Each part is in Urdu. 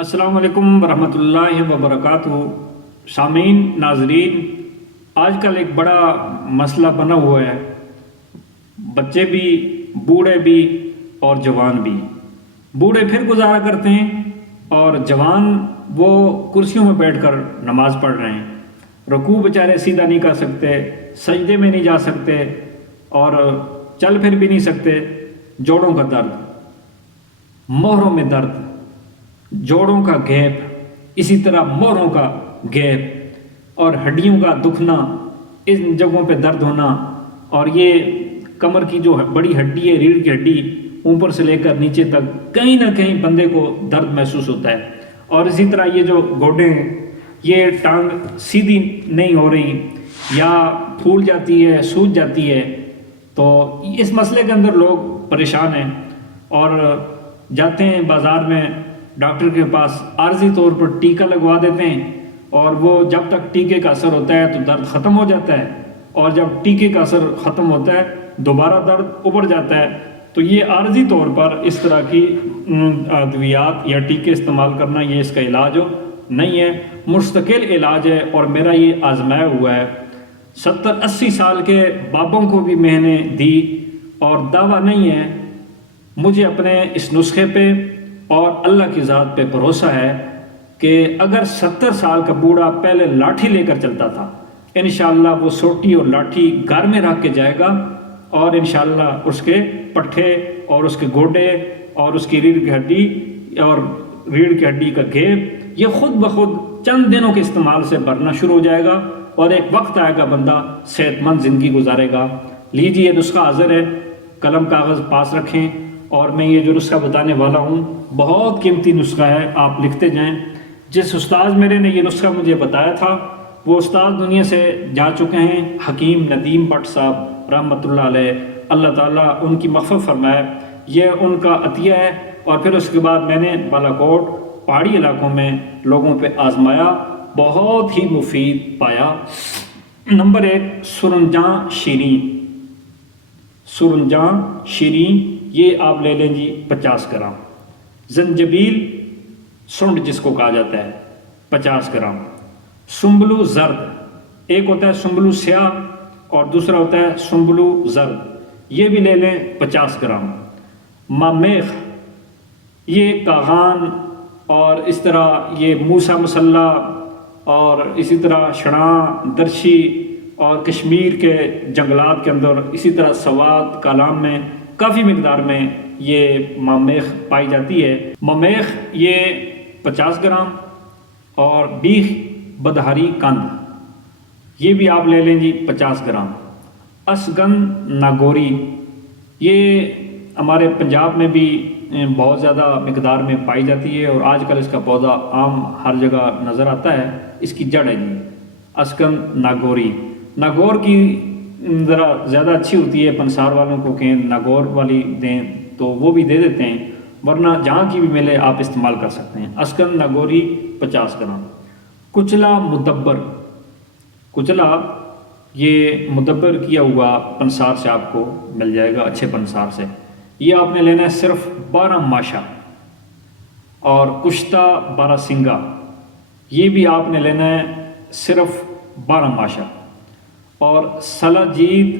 السلام علیکم ورحمۃ اللہ وبرکاتہ۔ سامعین، ناظرین، آج کل ایک بڑا مسئلہ بنا ہوا ہے، بچے بھی، بوڑھے بھی اور جوان بھی۔ بوڑھے پھر گزارا کرتے ہیں اور جوان وہ کرسیوں میں بیٹھ کر نماز پڑھ رہے ہیں، رکوع بیچارے سیدھا نہیں کر سکتے، سجدے میں نہیں جا سکتے اور چل پھر بھی نہیں سکتے۔ جوڑوں کا درد، مہروں میں درد، جوڑوں کا گیپ، اسی طرح مہروں کا گیپ اور ہڈیوں کا دکھنا، ان جگہوں پہ درد ہونا، اور یہ کمر کی جو بڑی ہڈی ہے، ریڑھ کی ہڈی، اوپر سے لے کر نیچے تک کہیں نہ کہیں بندے کو درد محسوس ہوتا ہے۔ اور اسی طرح یہ جو گوڈے ہیں، یہ ٹانگ سیدھی نہیں ہو رہی یا پھول جاتی ہے، سوج جاتی ہے، تو اس مسئلے کے اندر لوگ پریشان ہیں اور جاتے ہیں بازار میں ڈاکٹر کے پاس، عارضی طور پر ٹیکہ لگوا دیتے ہیں، اور وہ جب تک ٹیکے کا اثر ہوتا ہے تو درد ختم ہو جاتا ہے، اور جب ٹیکے کا اثر ختم ہوتا ہے دوبارہ درد ابھر جاتا ہے۔ تو یہ عارضی طور پر اس طرح کی ادویات یا ٹیکے استعمال کرنا، یہ اس کا علاج نہیں ہے، مستقل علاج ہے، اور میرا یہ آزمایا ہوا ہے۔ 70-80 سال کے بابوں کو بھی میں نے دی، اور دعویٰ نہیں ہے، مجھے اپنے اس نسخے پہ اور اللہ کی ذات پہ بھروسہ ہے کہ اگر 70 سال کا بوڑھا پہلے لاٹھی لے کر چلتا تھا، انشاءاللہ وہ سوٹی اور لاٹھی گھر میں رکھ کے جائے گا، اور انشاءاللہ اس کے پٹھے اور اس کے گوڈے اور اس کی ریڑھ کی ہڈی اور ریڑھ کی ہڈی کا گھیپ، یہ خود بخود چند دنوں کے استعمال سے بھرنا شروع ہو جائے گا، اور ایک وقت آئے گا بندہ صحت مند زندگی گزارے گا۔ لیجیے، یہ نسخہ حاضر ہے، قلم کاغذ پاس رکھیں، اور میں یہ جو نسخہ بتانے والا ہوں بہت قیمتی نسخہ ہے، آپ لکھتے جائیں۔ جس استاد میرے نے یہ نسخہ مجھے بتایا تھا، وہ استاد دنیا سے جا چکے ہیں، حکیم ندیم بٹ صاحب رحمۃ اللہ علیہ، اللہ تعالیٰ ان کی مغفرت فرمائے۔ یہ ان کا عطیہ ہے، اور پھر اس کے بعد میں نے بالاکوٹ پہاڑی علاقوں میں لوگوں پہ آزمایا، بہت ہی مفید پایا۔ نمبر 1، سرنجاں شیریں۔ سرنجاں شیریں، یہ آپ لے لیں جی 50 گرام۔ زنجبیل، سنڈ جس کو کہا جاتا ہے، 50 گرام۔ سنبلو زرد، ایک ہوتا ہے سنبلو سیاہ اور دوسرا ہوتا ہے سنبلو زرد، یہ بھی لے لیں 50 گرام۔ مامیخ، یہ کاغان اور اس طرح یہ موسا مسلح اور اسی طرح شڑاں، درشی اور کشمیر کے جنگلات کے اندر، اسی طرح سوات کالام میں کافی مقدار میں یہ مامیخ پائی جاتی ہے۔ مامیخ یہ 50 گرام، اور بیخ بدہاری کند، یہ بھی آپ لے لیں جی 50 گرام۔ اسگن ناگوری، یہ ہمارے پنجاب میں بھی بہت زیادہ مقدار میں پائی جاتی ہے، اور آج کل اس کا پودا عام ہر جگہ نظر آتا ہے۔ اس کی جڑ ہے جی اسگن ناگوری۔ ناگور کی ذرا زیادہ اچھی ہوتی ہے، پنسار والوں کو کہیں ناگور والی دیں تو وہ بھی دے دیتے ہیں، ورنہ جہاں کی بھی ملے آپ استعمال کر سکتے ہیں۔ Skin Nagori 50 gram. کچلا مدبر، کچلا یہ مدبر کیا ہوا پنسار سے آپ کو مل جائے گا، اچھے پنسار سے، یہ آپ نے لینا ہے صرف 12 ماشا۔ اور کشتہ 12 سنگا، یہ بھی آپ نے لینا ہے صرف 12 ماشا۔ اور سلاجید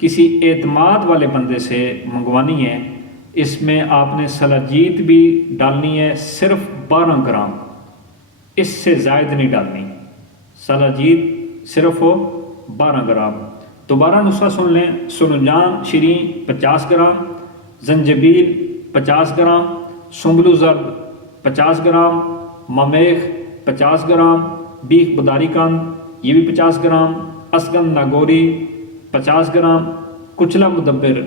کسی اعتماد والے بندے سے منگوانی ہے، اس میں آپ نے سلاجید بھی ڈالنی ہے صرف 12 گرام، اس سے زائد نہیں ڈالنی، سلاجید صرف 12 گرام۔ دوبارہ نسخہ سن لیں، سرنجاں شیریں 50 گرام، زنجبیل 50 گرام، سنبلو زرد 50 گرام، ممیخ 50 گرام، بیخ بداری کند یہ بھی 50 گرام، اسگن ناگوری 50 گرام، کچلا مدبر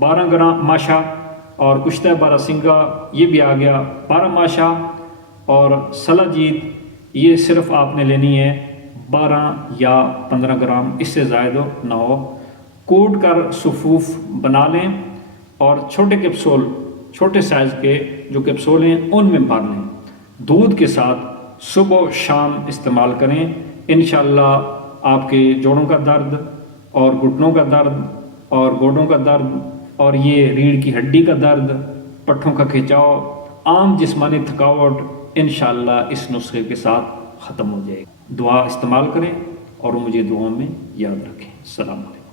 12 گرام ماشا، اور کشتہ 12 سنگا یہ بھی آ گیا 12 ماشا، اور سلاجید یہ صرف آپ نے لینی ہے 12 یا 15 گرام، اس سے زائد نہ ہو۔ کوٹ کر صفوف بنا لیں، اور چھوٹے کیپسول، چھوٹے سائز کے جو کیپسول ہیں ان میں بھر لیں، دودھ کے ساتھ صبح و شام استعمال کریں۔ انشاءاللہ آپ کے جوڑوں کا درد اور گھٹنوں کا درد اور گوڈوں کا درد اور یہ ریڑھ کی ہڈی کا درد، پٹھوں کا کھچاؤ، عام جسمانی تھکاوٹ، انشاءاللہ اس نسخے کے ساتھ ختم ہو جائے گا۔ دعا استعمال کریں اور مجھے دعاؤں میں یاد رکھیں۔ السلام علیکم۔